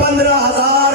15,000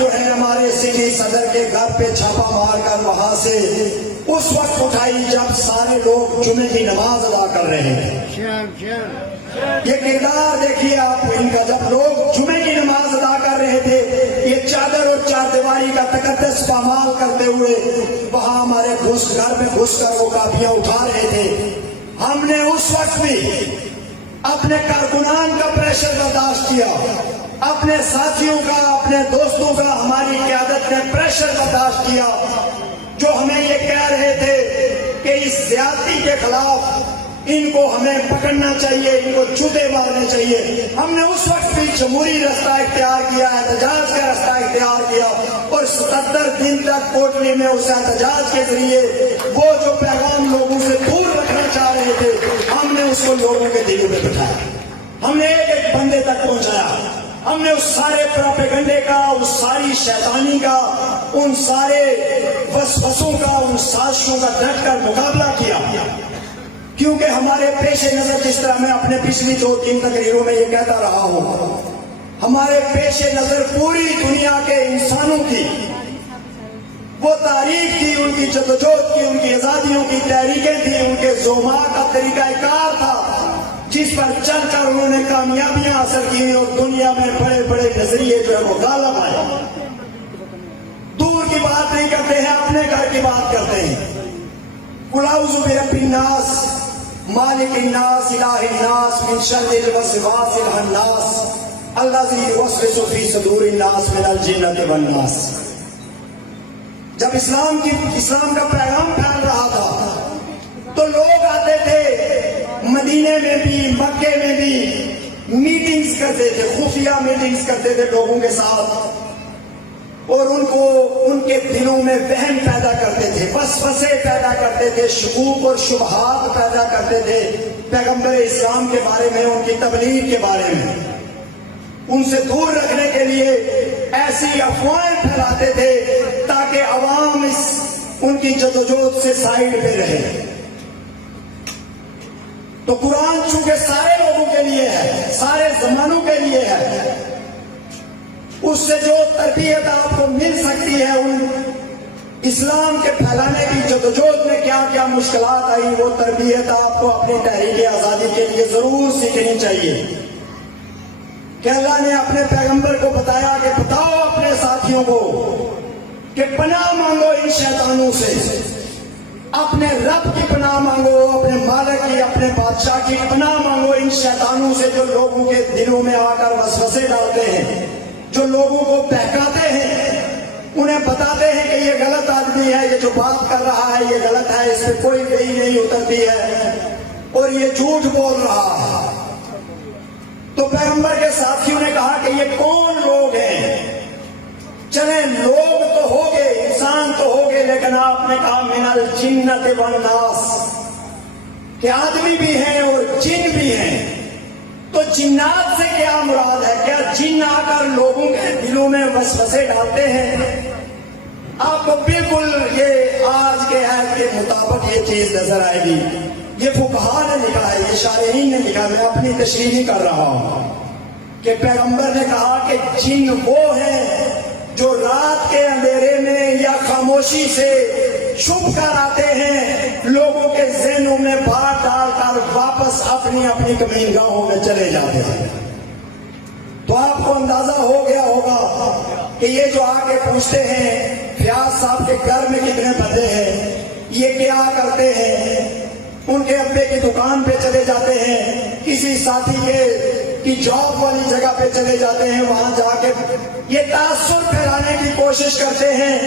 جو ہے ہمارے سٹی صدر کے گھر پہ چھاپا مار کر وہاں سے اس وقت اٹھائی جب سارے لوگ جمعے کی نماز ادا کر رہے ہیں. یہ کردار دیکھیے آپ ان کا. جب لوگ جمعے کی نماز ادا کر رہے تھے یہ چادر اور چار دیواری کا تقدس پامال کرتے ہوئے وہاں ہمارے گھر میں گھس کر وہ کاپیاں اٹھا رہے تھے. ہم نے اس وقت بھی اپنے کارکنان کا پریشر برداشت کیا, اپنے ساتھیوں کا, اپنے دوستوں کا ہماری قیادت نے پریشر برداشت کیا جو ہمیں یہ کہہ رہے تھے کہ اس زیادتی کے خلاف ان کو ہمیں پکڑنا چاہیے, ان کو جوتے مارنے چاہیے. ہم نے اس وقت بھی جمہوری رستہ اختیار کیا, احتجاج کا رستہ اختیار کیا اور 77 دن تک کوٹلی میں اس احتجاج کے ذریعے وہ جو پیغام لوگوں سے دور رکھنا چاہ رہے تھے ہم نے اس کو لوگوں کے دلوں میں بٹھایا. ہم نے ایک ایک بندے تک پہنچایا. ہم نے اس سارے پروپیگنڈے کا, اس ساری شیطانی کا, ان سارے وسوسوں کا, ان سازشوں کا ڈٹ کر مقابلہ کیا. کیونکہ ہمارے پیش نظر, جس طرح میں اپنے پچھلی 2-3 تقریروں میں یہ کہتا رہا ہوں, ہمارے پیش نظر پوری دنیا کے انسانوں کی وہ تاریخ تھی, ان کی جدوجہد کی, ان کی آزادیوں کی تحریکیں تھیں, ان کے زوما کا طریقہ کار تھا جس پر چل کر انہوں نے کامیابیاں حاصل کی اور دنیا میں بڑے بڑے نظریے جو ہے وہ غالب آئے. دور کی بات نہیں کرتے ہیں, اپنے گھر کی بات کرتے ہیں. قل اعوذ برب الناس مالک الناس الہ الناس من شر الوسواس الخناس الذی یوسوس فی صدور الناس من الجنۃ والناس. جب اسلام کا پیغام پھیل رہا تھا تو لوگ آتے تھے مدینے میں بھی, مکے میں بھی میٹنگز کرتے تھے, خفیہ میٹنگز کرتے تھے لوگوں کے ساتھ اور ان کو ان کے دلوں میں وہم پیدا کرتے تھے, وسوسے پیدا کرتے تھے, شکوک اور شبہات پیدا کرتے تھے پیغمبر اسلام کے بارے میں, ان کی تبلیغ کے بارے میں. ان سے دور رکھنے کے لیے ایسی افواہیں پھیلاتے تھے تاکہ عوام ان کی جدوجہد سے سائڈ پہ رہے. تو قرآن چونکہ سارے لوگوں کے لیے ہے, سارے زمانوں کے لیے ہے, اس سے جو تربیت آپ کو مل سکتی ہے ان اسلام کے پھیلانے کی جدوجہد میں کیا کیا مشکلات آئی, وہ تربیت آپ کو اپنی تحریک آزادی کے لیے ضرور سیکھنی چاہیے. کہ اللہ نے اپنے پیغمبر کو بتایا کہ بتاؤ اپنے ساتھیوں کو کہ پناہ مانگو ان شیطانوں سے, اپنے رب کی پناہ مانگو, اپنے مالک کی, اپنے بادشاہ کی پناہ مانگو ان شیطانوں سے جو لوگوں کے دلوں میں آ کر وسوسے ڈالتے ہیں, جو لوگوں کو بہکاتے ہیں, انہیں بتاتے ہیں کہ یہ غلط آدمی ہے, یہ جو بات کر رہا ہے یہ غلط ہے, اس پہ کوئی گئی نہیں اترتی ہے اور یہ جھوٹ بول رہا ہے. تو پیغمبر کے ساتھیوں نے کہا کہ یہ کون لوگ ہیں؟ چلیں لوگ تو ہو گئے, انسان تو ہو گئے, لیکن آپ نے کہا من الجنۃ والناس, کہ آدمی بھی ہیں اور جن بھی ہیں. تو جنات سے کیا مراد ہے؟ کیا جن آ کر لوگوں کے دلوں میں وسوسے ڈالتے ہیں؟ آپ کو بالکل یہ آج کے عہد کے مطابق یہ چیز نظر آئے گی. یہ فقہا نے لکھا ہے, یہ شارحین نے لکھا, میں اپنی تشریح نہیں کر رہا ہوں, کہ پیغمبر نے کہا کہ جن وہ ہیں جو رات کے اندھیرے میں یا خاموشی سے چھپ کر آتے ہیں, لوگوں کے ذہنوں میں بات ڈال کر واپس اپنی اپنی کمین گاہوں میں چلے جاتے ہیں. تو آپ کو اندازہ ہو گیا ہوگا کہ یہ جو آ کے پوچھتے ہیں فیاض صاحب کے گھر میں کتنے بندے ہیں, یہ کیا کرتے ہیں. ان کے ابے کی دکان پہ چلے جاتے ہیں, کسی ساتھی کی جاب والی جگہ پہ چلے جاتے ہیں, وہاں جا کے یہ تاثر پھیلانے کی کوشش کرتے ہیں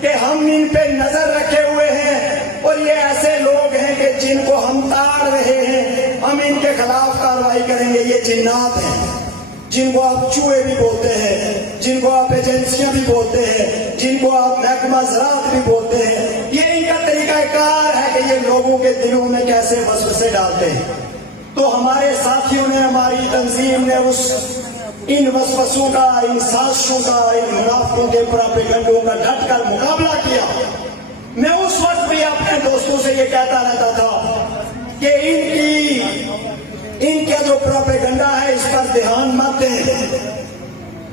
کہ ہم ان پہ نظر رکھے ہوئے ہیں اور یہ ایسے لوگ ہیں کہ جن کو ہم تاڑ رہے ہیں, ہم ان کے خلاف کارروائی کریں گے. یہ جنات ہیں جن کو آپ چوہے بھی بولتے ہیں, جن کو آپ ایجنسیاں بھی بولتے ہیں, جن کو آپ محکمہ زراعت بھی بولتے ہیں. یہ ان کا طریقہ کار ہے کہ یہ لوگوں کے دلوں میں کیسے وسوسے ڈالتے ہیں. تو ہمارے ساتھیوں نے, ہماری تنظیم نے ان وسوسوں کا, ان سازشوں کا, ان منافقوں کے پروپیگنڈوں کا ڈٹ کر مقابلہ کیا. میں اس وقت بھی اپنے دوستوں سے یہ کہتا رہتا تھا کہ ان کا جو پروپیگنڈا ہے اس پر دھیان مت دیں.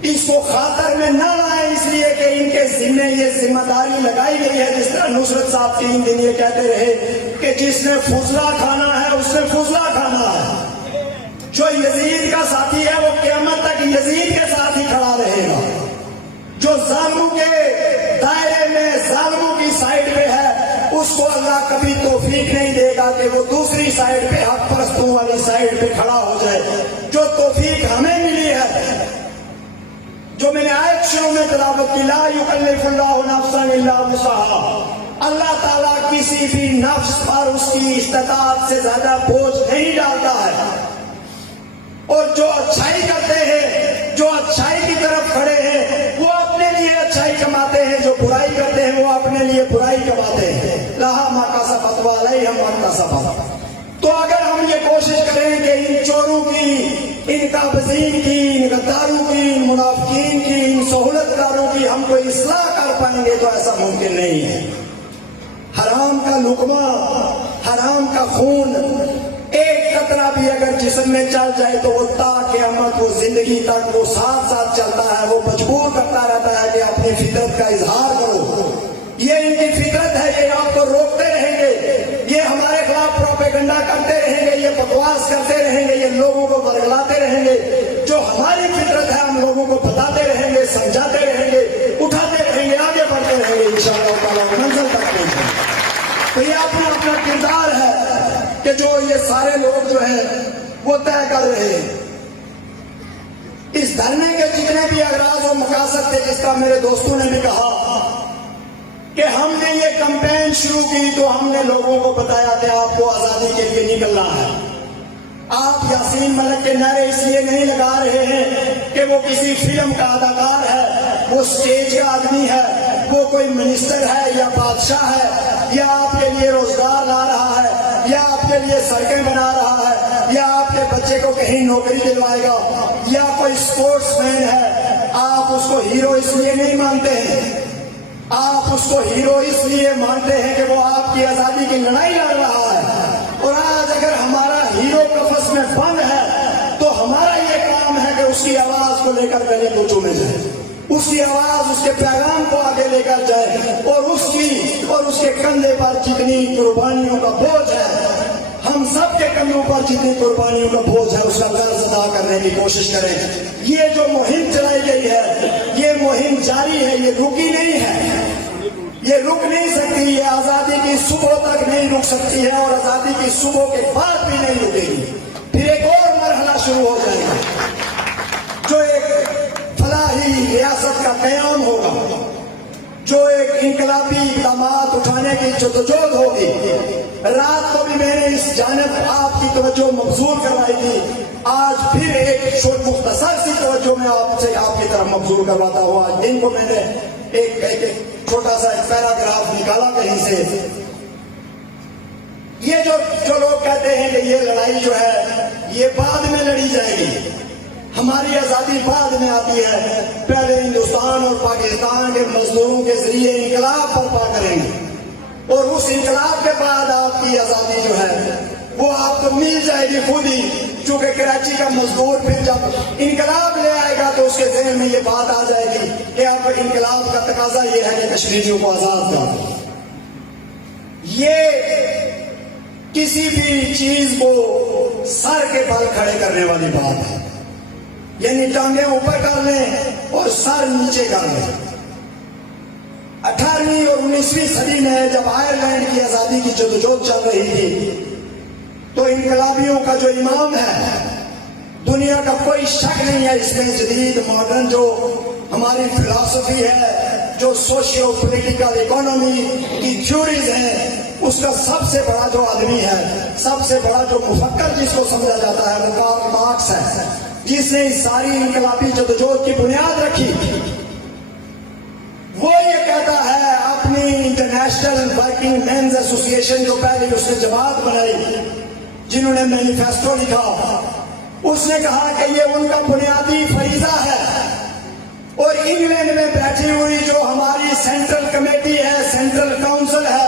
اس کو خاطر میں نہ لائیں، اس لیے کہ ان کے ذمہ یہ ذمہ داری لگائی گئی ہے، جس طرح نصرت صاحب 3 دن یہ کہتے رہے کہ جس نے فضلہ کھانا ہے اس نے فضلہ کھانا ہے۔ جو یزید کا ساتھی ہے وہ قیامت تک یزید کے ساتھ ہی کھڑا رہے گا۔ جو ظالموں کے دائرے میں ظالموں کی سائیڈ پہ ہے اس کو اللہ کبھی توفیق نہیں دے گا کہ وہ دوسری سائیڈ پہ حق پرستوں والی سائیڈ پہ کھڑا ہو جائے۔ جو توفیق ہمیں ملی ہے، جو میں نے آیت شروع میں تلاوت کی، لا یکلف اللہ نفسا الا وسعها، اللہ تعالیٰ کسی بھی نفس پر اس کی استطاعت سے زیادہ بوجھ نہیں ڈالتا ہے۔ اور جو اچھائی کرتے ہیں، جو اچھائی کی طرف کھڑے ہیں، وہ اپنے لیے اچھائی کماتے ہیں، جو برائی کرتے ہیں وہ اپنے لیے برائی کماتے ہیں۔ لہا ما کسبت وعلیہا ما اکتسبت۔ تو اگر ہم یہ کوشش کریں کہ ان چوروں کی، ان قابضین کی، ان غداروں کی، ان منافقین کی، ان سہولت کاروں کی ہم کوئی اصلاح کر پائیں گے تو ایسا ممکن نہیں ہے۔ حرام کا لقمہ، حرام کا خون ایک قطرہ بھی اگر جسم میں چل جائے تو وہ تا قیامت، وہ زندگی تک وہ ساتھ ساتھ چلتا ہے، وہ مجبور کرتا رہتا ہے کہ اپنی فطرت کا اظہار کرو۔ یہ ان کی فطرت ہے، یہ آپ کو روکتے رہیں گے، یہ ہمارے خلاف پروپیگنڈا کرتے رہیں گے، یہ بکواس کرتے رہیں گے، یہ لوگوں کو ورگلاتے رہیں گے۔ جو ہماری فطرت ہے ہم لوگوں کو بتاتے رہیں گے، سمجھاتے رہیں گے، اٹھاتے رہیں گے، آگے بڑھتے رہیں گے، انشاءاللہ تعالیٰ منزل تک پہنچیں۔ تو یہ اپنا کردار ہے کہ جو یہ سارے لوگ جو ہیں وہ طے کر رہے ہیں۔ اس دھرنے کے جتنے بھی اغراض و مقاصد تھے، جس کا میرے دوستوں نے بھی کہا کہ ہم نے یہ کمپین شروع کی تو ہم نے لوگوں کو بتایا کہ آپ کو آزادی کے لیے نکلنا ہے۔ آپ یاسین ملک کے نعرے اس لیے نہیں لگا رہے ہیں کہ وہ کسی فلم کا اداکار ہے، وہ اسٹیج کا آدمی ہے، وہ کوئی منسٹر ہے یا بادشاہ ہے، یا آپ کے لیے روزگار لا رہا ہے، یا آپ کے لیے سڑکیں بنا رہا ہے، یا آپ کے بچے کو کہیں نوکری دلوائے گا، یا کوئی سپورٹس مین ہے۔ آپ اس کو ہیرو اس لیے نہیں مانتے ہیں، آپ اس کو ہیرو اس لیے مانتے ہیں کہ وہ آپ کی آزادی کی لڑائی لڑ رہا ہے۔ اور آج اگر ہمارا ہیرو قفس میں بند ہے تو ہمارا یہ کام ہے کہ اس کی آواز کو لے کر گلی کوچوں میں جائے، اس کی آواز، اس کے پیغام کو آگے لے کر جائے، اور اس کے کندھے پر جتنی قربانیوں کا بوجھ ہے، ہم سب کے کندھوں پر جتنی قربانیوں کا بوجھ ہے اس کا قرض ادا کرنے کی کوشش کریں۔ یہ جو مہم چلائی گئی ہے، یہ مہم جاری ہے، یہ رکی نہیں ہے، یہ رک نہیں سکتی، یہ آزادی کی صبح تک نہیں رک سکتی ہے، اور آزادی کی صبح کے بعد بھی نہیں رکے گی۔ پھر ایک اور مرحلہ شروع ہو جائے گا، جو ایک فلاحی ریاست کا قیام ہوگا، جو ایک انقلابی اقدامات اٹھانے کی جدوجہد ہوگی۔ رات کو بھی میں نے اس جانب آپ کی توجہ مبذول کروائی تھی، آج پھر ایک مختصر سی توجہ میں آپ کی طرف مبذول کرواتا ہوں۔ آج دن کو میں نے ایک چھوٹا سا ایک پیراگراف نکالا کہیں سے۔ یہ جو لوگ کہتے ہیں کہ یہ لڑائی جو ہے یہ بعد میں لڑی جائے گی، ہماری آزادی بعد میں آتی ہے، پہلے ہندوستان اور پاکستان کے مزدوروں کے ذریعے انقلاب برپا کریں گے، اور اس انقلاب کے بعد آپ کی آزادی جو ہے وہ آپ کو مل جائے گی خود ہی۔ چونکہ کراچی کا مزدور پھر جب انقلاب لے آئے گا تو اس کے ذہن میں یہ بات آ جائے گی کہ اب انقلاب کا تقاضا یہ ہے کہ کشمیریوں کو آزاد کرو۔ یہ کسی بھی چیز کو سر کے بل کھڑے کرنے والی بات ہے، یعنی ٹانگیں اوپر کر لیں اور سر نیچے کر لیں۔ 18ویں اور 19ویں صدی میں جب آئرلینڈ کی آزادی کی جدوجہد چل رہی تھی تو انقلابیوں کا جو امام ہے، دنیا کا کوئی شک نہیں ہے اس میں، جدید ماڈرن جو ہماری فلسفی ہے، جو سوشیو پولیٹیکل اکانومی کی تھیوریز ہیں، اس کا سب سے بڑا جو آدمی ہے، سب سے بڑا جو مفکر جس کو سمجھا جاتا ہے وہ کارل مارکس ہے، جس نے اس ساری انقلابی جدوجہد کی بنیاد رکھی۔ وہ یہ کہتا ہے اپنی انٹرنیشنل ورکنگ مینز ایسوسی ایشن جو پہلے اس نے جماعت بنائی، جنہوں نے مینیفیسٹو لکھا، اس نے کہا کہ یہ ان کا بنیادی فریضہ ہے، اور انگلینڈ میں بیٹھی ہوئی جو ہماری سینٹرل کمیٹی ہے، سینٹرل کاؤنسل ہے،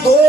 2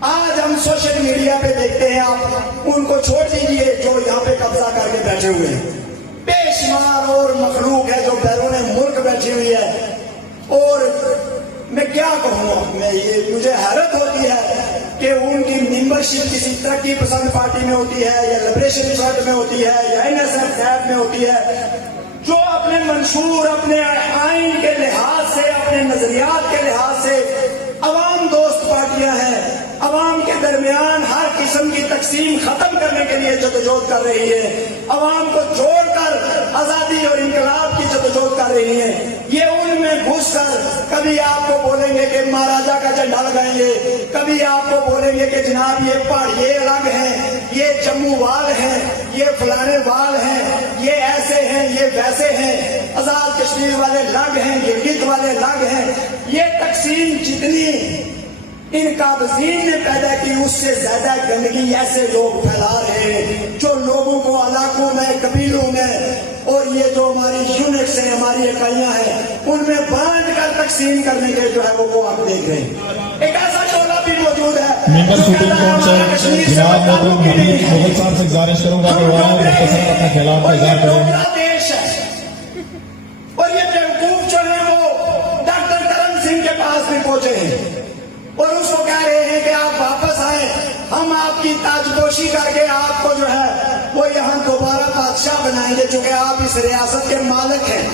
آج ہم سوشل میڈیا پہ دیکھتے ہیں، آپ ان کو چھوڑ دیجئے جو یہاں پہ قبضہ کر کے بیٹھے ہوئے ہیں، بے شمار اور مخلوق ہے جو بیرون ملک بیٹھی ہوئی ہے، اور میں کیا کہوں، مجھے حیرت ہوتی ہے کہ ان کی ممبرشپ کسی ترقی پسند پارٹی میں ہوتی ہے یا لبریشن فرنٹ میں ہوتی ہے یا NSF میں ہوتی ہے، جو اپنے منشور، اپنے آئین کے لحاظ سے، اپنے نظریات کے لحاظ سے عوام دوست پارٹیاں ہیں، عوام کے درمیان ہر قسم کی تقسیم ختم کرنے کے لیے جدوجہد کر رہی ہے، عوام کو جوڑ کر آزادی اور انقلاب کی جدوجہد کر رہی ہے، یہ ان میں گھس کر کبھی آپ کو بولیں گے کہ مہاراجا کا جھنڈا لگائیں گے، کبھی آپ کو بولیں گے کہ جناب یہ پہاڑ یہ الگ ہیں، یہ جموں وال ہیں، یہ فلانے وال ہیں، یہ ایسے ہیں، یہ ویسے ہیں، آزاد کشمیر والے الگ ہیں، گلگت والے الگ ہیں۔ یہ تقسیم جتنی ان قابضین نے پیدا کی، اس سے زیادہ گندگی ایسے لوگ پھیلا رہے ہیں جو لوگوں کو علاقوں میں، قبیلوں میں، اور یہ جو ہماری یونٹس ہیں، ہماری اکائیاں ہیں، ان میں بانٹ کر تقسیم کرنے کے جو ہے وہ آپ دیکھ رہے ہیں۔ ایک ایسا ٹولہ بھی موجود ہے ممبر سپریم کورٹ سے جناب محترم حبیب مغل صاحب سے گزارش کروں گا کہ وہ مختصر اپنے خیالات کا اظہار کریں۔ دیش ہے اور یہ بیوقوف جو ہے وہ ڈاکٹر کرم سنگھ کے پاس بھی پہنچے ہیں اور اس کو کہہ رہے ہیں کہ آپ واپس آئیں، ہم آپ کی تاجپوشی کر کے آپ کو جو ہے وہ یہاں دوبارہ بادشاہ بنائیں گے، چونکہ آپ اس ریاست کے مالک ہیں۔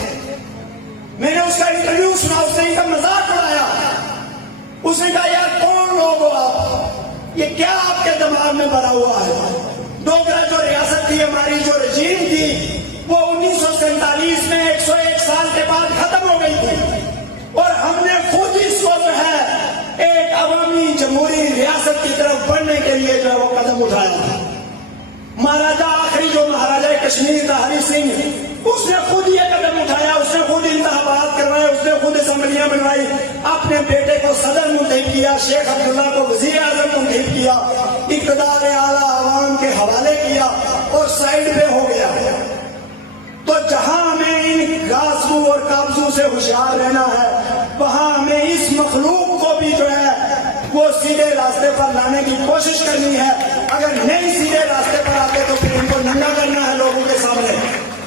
میں نے اس کا انٹرویو سنا، اس نے ان کا مذاق اڑایا، اس نے کہا یار کون لوگ ہو آپ، یہ کیا آپ کے دماغ میں بھرا ہوا ہے؟ ڈوگرا جو ریاست تھی، ہماری جو رجیم تھی، وہ 1947 میں 101 سال کے بعد ختم ہو گئی تھی، اور ہم نے خود اس کو جو ہے ایک عوامی جمہوری ریاست کی طرف بڑھنے کے لیے جو ہے وہ قدم اٹھایا تھا۔ مہاراجا آخری جو مہاراجا کشمیر تھا ہری سنگھ، اس نے خود یہ قدم اٹھایا، اس نے خود انتخابات کروائے، اس نے خود اسمبلیاں بنوائی، اپنے بیٹے کو صدر منتخب کیا، شیخ عبداللہ کو وزیر اعظم منتخب کیا، اقتدار اعلیٰ عوام کے حوالے کیا اور سائڈ پہ ہو گیا۔ تو جہاں ہمیں ان غاصبوں اور قابضوں سے ہوشیار رہنا ہے، وہاں ہمیں اس مخلوق کو بھی جو ہے وہ سیدھے راستے پر لانے کی کوشش کرنی ہے۔ اگر نہیں سیدھے راستے پر آتے تو پھر ان کو ننگا کرنا ہے لوگوں کے سامنے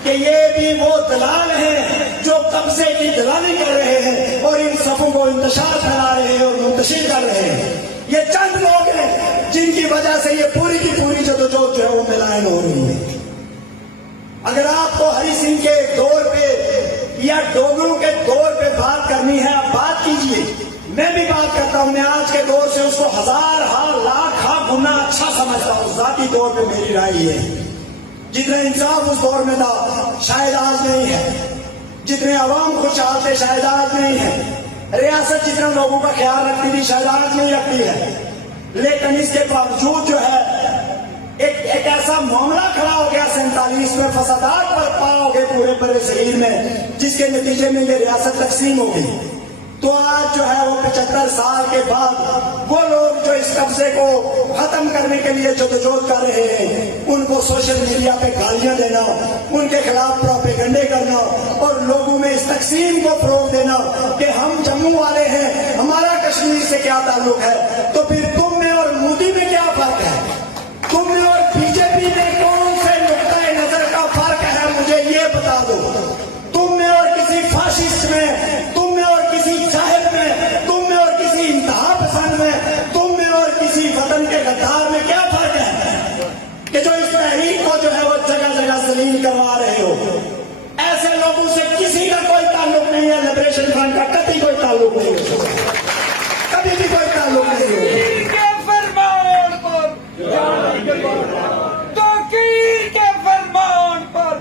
کہ یہ بھی وہ دلال ہیں جو قبضے کی دلالی کر رہے ہیں اور ان صفوں کو انتشار پھیلا رہے ہیں اور منتشر کر رہے ہیں۔ یہ چند لوگ ہیں جن کی وجہ سے یہ پوری کی پوری جدوجہد جو ہے وہ ملائن ہو رہی ہے۔ اگر آپ کو ہری سنگھ کے دور پہ یا ڈوگروں کے دور پہ بات کرنی ہے، آپ بات کیجئے، میں بھی بات کرتا ہوں، میں آج کے دور سے اس کو ہزار لاکھ گنا اچھا سمجھتا ہوں۔ ذاتی طور پہ میری رائے یہ ہے، جتنا انصاف اس دور میں تھا شاید آج نہیں ہے، جتنے عوام کو چاہتے شاید آج نہیں ہے، ریاست جتنا لوگوں کا خیال رکھتی تھی شاید آج نہیں رکھتی ہے، لیکن اس کے باوجود جو ہے ایک ایسا معاملہ کھڑا ہو گیا 47 میں، فسادات برپا ہو گئے پورے برے صغیر میں، جس کے نتیجے میں یہ ریاست تقسیم ہو گئی۔ تو آج جو ہے وہ 75 سال کے بعد وہ لوگ جو اس قبضے کو ختم کرنے کے لیے جدوجہد کر رہے ہیں، ان کو سوشل میڈیا پہ گالیاں دینا، ان کے خلاف پروپیگنڈے کرنا اور لوگوں میں اس تقسیم کو فروغ دینا کہ ہم جموں والے ہیں، ہمارا کشمیر سے کیا تعلق ہے، تو پھر تم میں اور مودی میں کیا فرق ہے؟ تم میں اور BJP میں کون سے نقطۂ نظر کا فرق ہے؟ مجھے یہ بتا دو۔ تم میں اور کسی فاشسٹ میں، تم میں اور کسی جاہل میں، تم میں اور کسی انتہا پسند میں، تم میں اور کسی وطن کے غدار میں کیا فرق ہے کہ جو اس تحریک کو جو ہے وہ جگہ جگہ ذلیل کروا رہے ہو؟ ایسے لوگوں سے کسی کا کوئی تعلق نہیں ہے، لبریشن فرنٹ کا کبھی کوئی تعلق نہیں ہے، کبھی بھی کوئی تعلق نہیں ہے۔ توقیر کے فرمان پر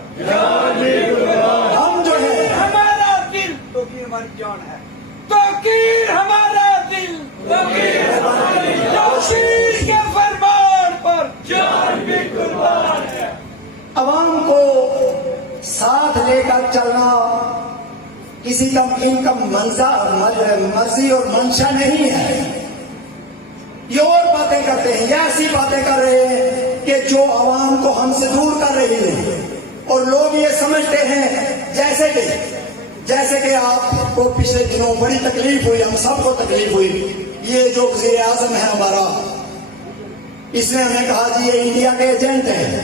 ہم جو ہے ہمارا دل، توقیر ہماری جان ہے، توقیر ہمارا دل، توقیر کے فرمان پر جان بھی قربان ہے۔ عوام کو ساتھ لے کر چلنا کسی کا ان کا مرضی اور منشا نہیں ہے۔ یہ اور باتیں کرتے ہیں، یہ ایسی باتیں کر رہے ہیں کہ جو عوام کو ہم سے دور کر رہی ہے، اور لوگ یہ سمجھتے ہیں جیسے کہ آپ کو پچھلے دنوں بڑی تکلیف ہوئی، ہم سب کو تکلیف ہوئی، یہ جو وزیر اعظم ہے ہمارا اس نے ہمیں کہا جی یہ انڈیا کے ایجنٹ ہیں.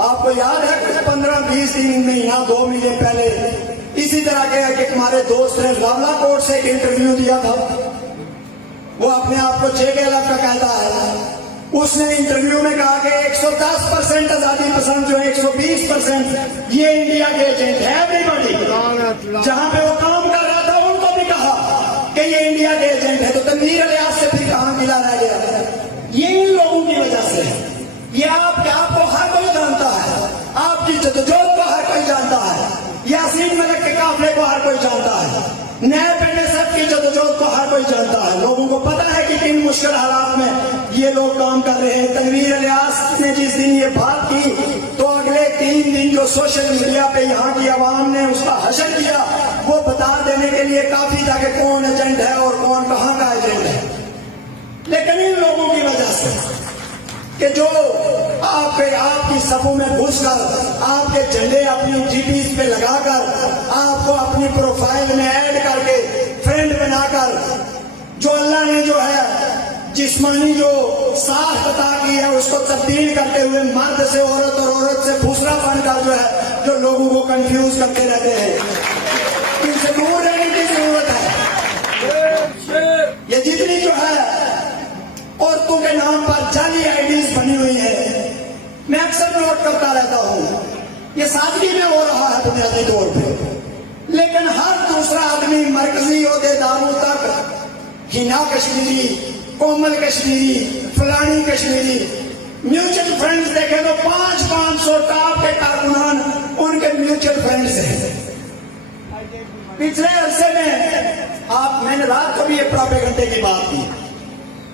آپ کو یاد ہے کچھ 15-20 دن مہینہ 2 مہینے پہلے اسی طرح کے ایک ہمارے دوست نے راولا کوٹ سے ایک انٹرویو دیا تھا. وہ اپنے آپ کو چیک الگ کا کہتا ہے. اس نے انٹرویو میں کہا کہ 110% آزادی پسند جو ہے 120% یہ انڈیا کے ایجنٹ ہے. ایوریبڈی جہاں پہ وہ کام کر رہا تھا ان کو بھی کہا کہ یہ انڈیا کے ایجنٹ ہے. تو تنویر الیاس سے پھر کہاں ملا رہ گیا؟ یہ ان لوگوں کی وجہ سے ہے. یہ آپ کو ہر کوئی جانتا ہے, آپ کی جدوجہد کو ہر کوئی جانتا ہے, یاسین ملک کے قافلے کو ہر کوئی جانتا ہے, نیب NSF کی جدوجہد کو ہر کوئی جانتا ہے. لوگوں کو پتا ہے کہ کن مشکل حالات میں یہ لوگ کام کر رہے ہیں. تنویر الیاس نے جس دن یہ بات کی تو اگلے 3 دن جو سوشل میڈیا پہ یہاں کی عوام نے اس کا حشر کیا وہ بتا دینے کے لیے کافی تھا کہ کون ایجنٹ ہے اور کون کہاں کا ایجنٹ ہے. لیکن ان لوگوں کی وجہ سے کہ جو آپ کی صفوں میں گھس کر آپ کے جھنڈے اپنی GPs پہ لگا کر آپ کو اپنی پروفائل میں ایڈ کر کے فرینڈ بنا کر جو اللہ نے جو ہے جسمانی جو ساخت عطا کی ہے اس کو تبدیل کرتے ہوئے مرد سے عورت اور عورت سے بھوسرا بن کر جو ہے جو لوگوں کو کنفیوز کرتے رہتے ہیں. ان سے دور رہنے کی ضرورت ہے. یہ جتنی جو ہے عورتوں کے نام پر جعلی IDs بنی ہوئی ہیں میں اکثر نوٹ کرتا رہتا ہوں. یہ سادگی میں ہو رہا ہے بنیادی طور پہ, لیکن ہر دوسرا آدمی مرکزی عہدیداروں تک ہینا کشمیری, کومل کشمیری, فلانی کشمیری, میوچل فرینڈز دیکھیں تو 500 ٹاپ کے کارکنان ان کے میوچل فرینڈز ہیں. پچھلے عرصے میں نے رات کو بھی یہ پروپیگنڈے کی بات کی.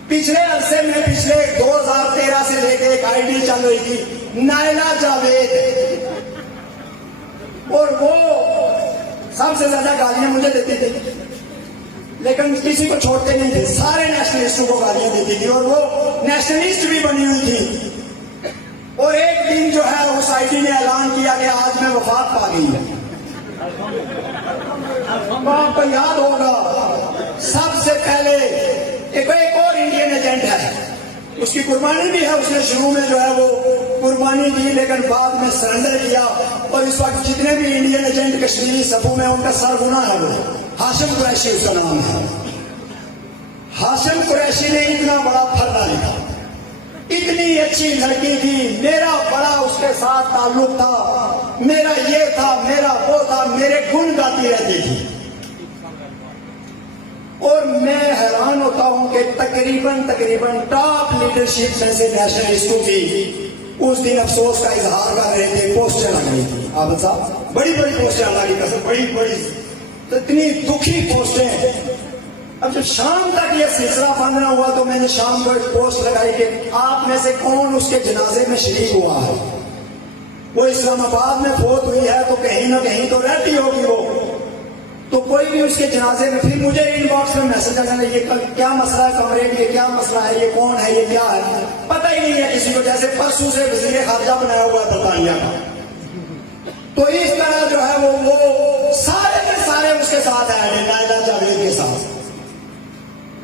پچھلے عرصے میں پچھلے 2013 سے لے کے ایک ID چل رہی تھی نائلہ جاوید, اور وہ سب سے زیادہ گالیاں مجھے دیتی تھی لیکن کسی کو چھوڑتے نہیں تھے. سارے نیشنلسٹوں کو گالیاں دیتی تھی اور وہ نیشنلسٹ بھی بنی ہوئی تھی. اور ایک دن جو ہے اس ID نے اعلان کیا کہ آج میں وفات پا گئی ہے. آپ کو یاد ہوگا سب سے پہلے ایک اور انڈین ایجنٹ ہے, اس کی قربانی بھی ہے. اس نے شروع میں جو ہے وہ قربانی دی لیکن بعد میں سرنڈر کیا, اور اس وقت جتنے بھی انڈین ایجنٹ کشمیری صفوں میں ان کا سرغنہ ہے وہ ہاشم قریشی اس کا نام ہے. ہاشم قریشی نے اتنا بڑا پھرنا لکھا, اتنی اچھی لڑکی تھی, میرا بڑا اس کے ساتھ تعلق تھا, میرا یہ تھا میرا وہ تھا, میرے گن گاتی رہتی تھی. اور میں حیران ہوتا ہوں کہ تقریباً ٹاپ لیڈرشپ میں سے نیشنلسٹوں کی اس دن افسوس کا اظہار کر رہے تھے. پوسٹیں لگ رہی تھی عابد صاحب, بڑی پوسٹیں, اللہ کی قسم بڑی اتنی دکھی پوسٹیں. اب جب شام تک یہ سلسلہ بند نہ ہوا تو میں نے شام کو ایک پوسٹ لگائی کہ آپ میں سے کون اس کے جنازے میں شریک ہوا ہے. وہ اسلام آباد میں فوت ہوئی ہے تو کہیں نہ کہیں تو رہتی ہوگی وہ, تو کوئی بھی اس کے جنازے میں. پھر مجھے ان باکس میں میسج آ جانا یہ کیا مسئلہ ہے کمرے میں, یہ کیا مسئلہ ہے, یہ کون ہے, یہ کیا ہے, پتہ ہی نہیں ہے کسی کو. جیسے پرسوں سے وزیر خارجہ بنایا ہوا ہے برطانیہ کا. تو اس طرح جو ہے وہ سارے کے سارے اس کے ساتھ ہیں نائلہ جاوید کے ساتھ.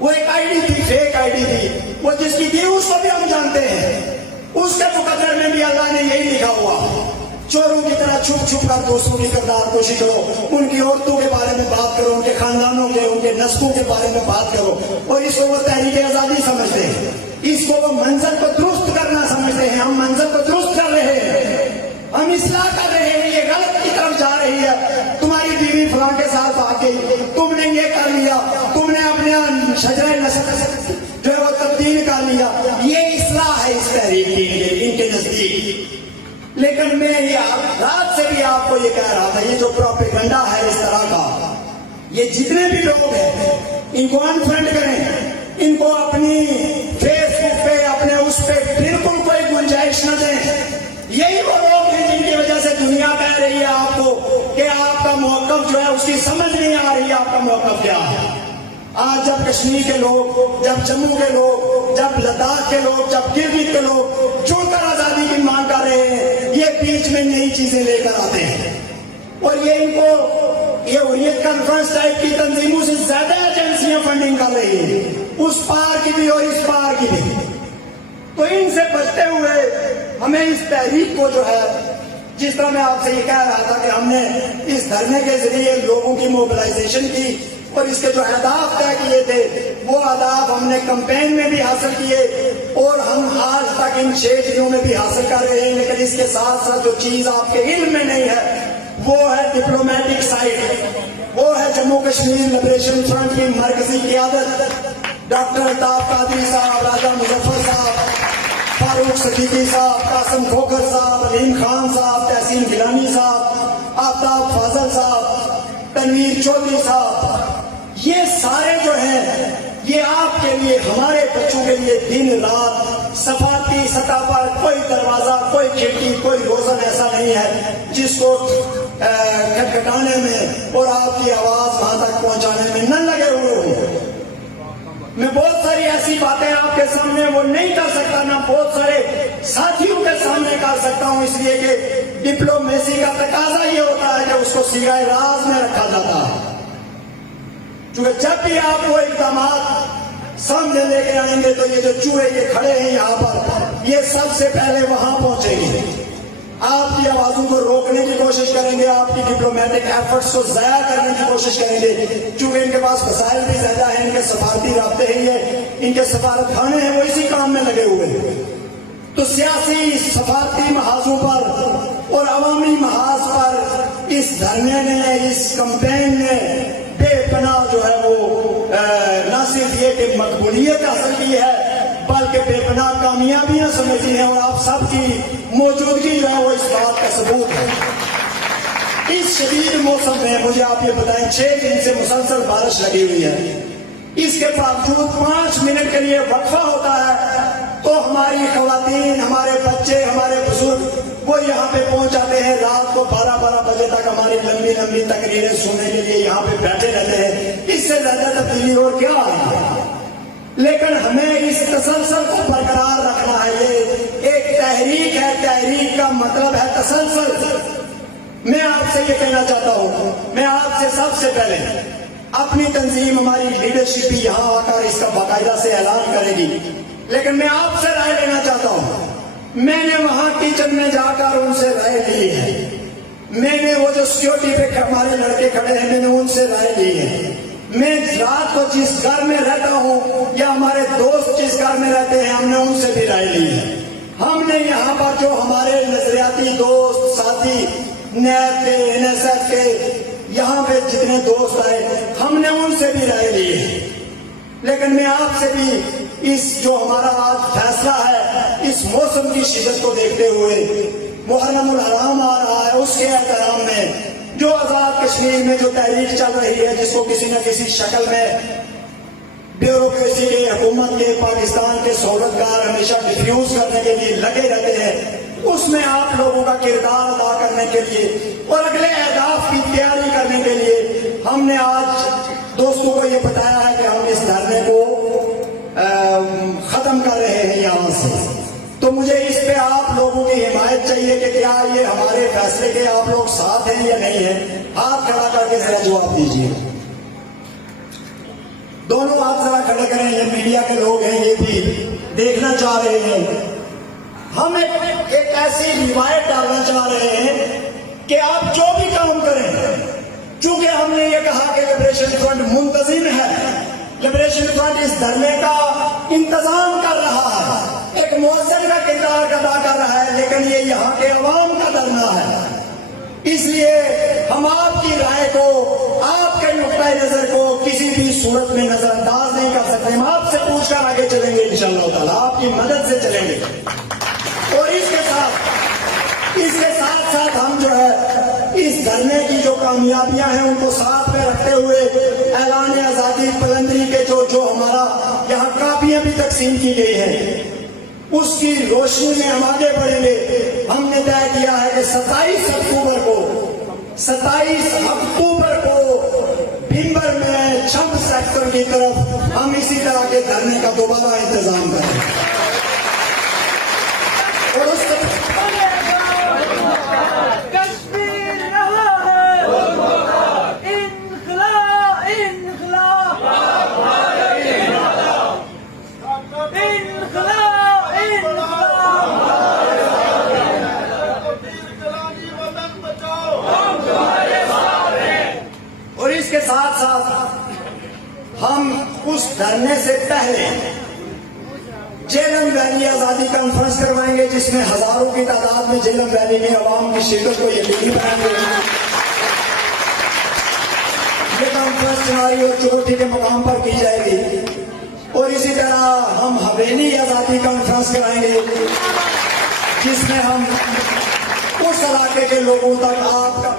وہ ایک ID تھی, فیک ID تھی, وہ جس کی تھی اس کو بھی ہم جانتے ہیں. اس کے مقدر میں بھی اللہ نے یہی لکھا ہوا, چوروں کی طرح چھپ کر دوستوں کی کردار کوشش کرو, ان کی عورتوں کے بارے میں بات کرو, ان کے خاندانوں کے, ان کے نسلوں کے بارے میں بات کرو. اور اس کو وہ تحریک آزادی سمجھتے ہیں, اس کو وہ منظر کو درست کرنا سمجھتے ہیں. ہم منظر کو درست کر رہے ہیں, ہم اصلاح کر رہے ہیں. یہ غلط کی طرف جا رہی ہے. تمہاری بیوی فلاں کے ساتھ بھاگ گئی, تم نے یہ کر لیا, تم نے اپنے شجرہ نسل جو ہے وہ تبدیل کر لیا. یہ اصلاح ہے اس تحریک کی ان کے نزدیک. لیکن میں یہ رات سے بھی آپ کو یہ کہہ رہا تھا, یہ جو پروپیگنڈا ہے اس طرح کا, یہ جتنے بھی لوگ ہیں ان کو انفرینڈ کریں, ان کو اپنی فیس بک پہ اپنے اس پہ بالکل کوئی گنجائش نہ دیں. یہی وہ لوگ ہیں جن کی وجہ سے دنیا کہہ رہی ہے آپ کو کہ آپ کا موقف جو ہے اس کی سمجھ نہیں آ رہی ہے آپ کا موقف کیا ہے. آج جب کشمیر کے لوگ, جب جموں کے لوگ, جب لداخ کے لوگ, جب گلگت کے لوگ جو کر آزادی کی مانگ کر رہے ہیں, یہ بیچ میں نئی چیزیں لے کر آتے ہیں. اور یہ ان کو یہ حریت کانفرنس ٹائپ کی تنظیموں سے زیادہ ایجنسیاں فنڈنگ کر رہی ہیں, اس پار کی بھی اور اس پار کی بھی. تو ان سے بچتے ہوئے ہمیں اس تحریک کو جو ہے، جس طرح میں آپ سے یہ کہہ رہا تھا کہ ہم نے اس دھرنے کے ذریعے لوگوں کی موبلائزیشن کی اور اس کے جو اہداف طے کیے تھے وہ اہداف ہم نے کمپین میں بھی حاصل کیے اور ہم آج تک ان 6 دنوں میں بھی حاصل کر رہے ہیں. لیکن اس کے ساتھ ساتھ جو چیز آپ کے علم میں نہیں ہے وہ ہے ڈپلومیٹک سائٹ، وہ ہے جموں کشمیر لبریشن فرنٹ کی مرکزی قیادت، ڈاکٹر الطاف قادری صاحب، راجہ مظفر صاحب، فاروق صدیقی صاحب، قاسم کھوکھر صاحب، علیم خان صاحب، تحسین گیلانی صاحب، آفتاب فاضل صاحب، تنویر چودھری صاحب، یہ سارے جو ہیں یہ آپ کے لیے، ہمارے بچوں کے لیے دن رات سفارتی سطح پر کوئی دروازہ، کوئی کھڑکی، کوئی روزن ایسا نہیں ہے جس کو کھٹکھٹانے میں اور آپ کی آواز وہاں تک پہنچانے میں نہ لگے ہوئے ہوں. میں بہت ساری ایسی باتیں آپ کے سامنے وہ نہیں کر سکتا، نہ بہت سارے ساتھیوں کے سامنے کر سکتا ہوں، اس لیے کہ ڈپلومیسی کا تقاضا یہ ہوتا ہے کہ اس کو صیغہ راز میں رکھا جاتا ہے. کیونکہ جب بھی آپ وہ اقدامات سامنے لے کے آئیں گے تو یہ جو چوہے یہ کھڑے ہیں یہاں پر، یہ سب سے پہلے وہاں پہنچیں گے، آپ کی آوازوں کو روکنے کی کوشش کریں گے، آپ کی ڈپلومیٹک ایفرٹس کو ضائع کرنے کی کوشش کریں گے، چونکہ ان کے پاس وسائل بھی زیادہ ہیں، ان کے سفارتی رابطے ہیں، یہ ان کے سفارت خانے ہیں، وہ اسی کام میں لگے ہوئے ہیں. تو سیاسی سفارتی محاذوں پر اور عوامی محاذ پر اس دھرنے نے، اس کمپین نے بے پناہ جو ہے وہ نہ صرف یہ کہ مقبولیت حاصل کی ہے بلکہ بے پناہ کامیابیاں سمجھی ہیں، اور آپ سب کی موجودگی جو ہے وہ اس بات کا ثبوت ہے. اس شدید موسم میں مجھے آپ یہ بتائیں 6 دن سے مسلسل بارش لگی ہوئی ہے، اس کے باوجود 5 منٹ کے لیے وقفہ ہوتا ہے تو ہماری خواتین، ہمارے بچے، ہمارے بزرگ وہ یہاں پہ پہنچ جاتے ہیں، رات کو 12 بجے تک ہماری لمبی لمبی تقریریں سننے کے لیے یہاں پہ بیٹھے رہتے ہیں. اس سے زیادہ تبدیلی اور کیا ہے؟ لیکن ہمیں اس تسلسل کو برقرار رکھنا ہے. یہ ایک تحریک ہے، تحریک کا مطلب ہے تسلسل. میں آپ سے یہ کہنا چاہتا ہوں، میں آپ سے سب سے پہلے اپنی تنظیم، ہماری لیڈرشپ بھی یہاں آ کر اس کا باقاعدہ سے اعلان کرے گی، لیکن میں آپ سے رائے لینا چاہتا ہوں. میں نے وہاں کچن میں جا کر ان سے رائے لی ہے، میں نے وہ جو سیکورٹی پہ ہمارے لڑکے کھڑے ہیں میں نے ان سے رائے لی ہے، میں رات کو جس گھر میں رہتا ہوں یا ہمارے دوست جس گھر میں رہتے ہیں ہم نے ان سے بھی رائے لی ہے. ہم نے یہاں پر جو ہمارے نظریاتی دوست ساتھی نیب کے، NSF کے، یہاں پہ جتنے دوست آئے ہم نے ان سے بھی رائے لی ہے. لیکن میں آپ سے بھی اس جو ہمارا آج فیصلہ ہے، اس موسم کی شدت کو دیکھتے ہوئے، محرم الحرام آ رہا ہے، اس کے احترام میں جو آزاد کشمیر میں جو تحریک چل رہی ہے جس کو کسی نہ کسی شکل میں بیوروکریسی کے، حکومت کے، پاکستان کے سہولتکار ہمیشہ ڈیفیوز کرنے کے لیے لگے رہتے ہیں، اس میں آپ لوگوں کا کردار ادا کرنے کے لیے اور اگلے اہداف کی تیاری کرنے کے لیے ہم نے آج دوستوں کو یہ بتایا ہے کہ ہم اس دھرنے کو ختم کر رہے ہیں یہاں سے. تو مجھے اس پہ آپ لوگوں کی حمایت چاہیے کہ کیا یہ ہمارے فیصلے کے آپ لوگ ساتھ ہیں یا نہیں ہیں. ہاتھ کھڑا کر کے ذرا جواب دیجیے. دونوں ہاتھ ذرا کھڑے کریں، یہ میڈیا کے لوگ ہیں، یہ بھی دیکھنا چاہ رہے ہیں. ہم ایک ایسی روایت ڈالنا چاہ رہے ہیں کہ آپ جو بھی کام کریں، چونکہ ہم نے یہ کہا کہ لبریشن فرنٹ منتظم ہے، لبریشن فرنٹ اس دھرنے کا انتظام کر رہا ہے، ایک مؤثر کا کردار ادا کر رہا ہے، لیکن یہ یہاں کے عوام کا دھرنا ہے. اس لیے ہم آپ کی رائے کو، آپ کے نقطۂ نظر کو کسی بھی صورت میں نظر انداز نہیں کر سکتے. ہم آپ سے پوچھ کر آگے چلیں گے انشاءاللہ تعالیٰ، آپ کی مدد سے چلیں گے. اور اس کے ساتھ ساتھ ہم جو ہے اس دھرنے کی جو کامیابیاں ہیں ان کو ساتھ میں رکھتے ہوئے اعلان آزادی پلندری کے جو ہمارا یہاں کاپیاں بھی تقسیم کی گئی ہیں اس کی روشنی میں ہم آگے بڑھیں گے. ہم نے طے کیا ہے کہ 27 اکتوبر کو بھیمبر میں چھمب سیکٹر کی طرف ہم اسی طرح کے دھرنے کا دوبارہ انتظام کریں. اور اس سے پہلے جیلم ویلی آزادی کانفرنس کروائیں گے، جس میں ہزاروں کی تعداد میں جیلم ویلی میں عوام کی شرکت کو یقینی بنائیں گے۔ یہ کانفرنس چناری اور چوٹی کے مقام پر کی جائے گی، اور اسی طرح ہم حویلی آزادی کانفرنس کرائیں گے، جس میں ہم اس علاقے کے لوگوں تک آپ کا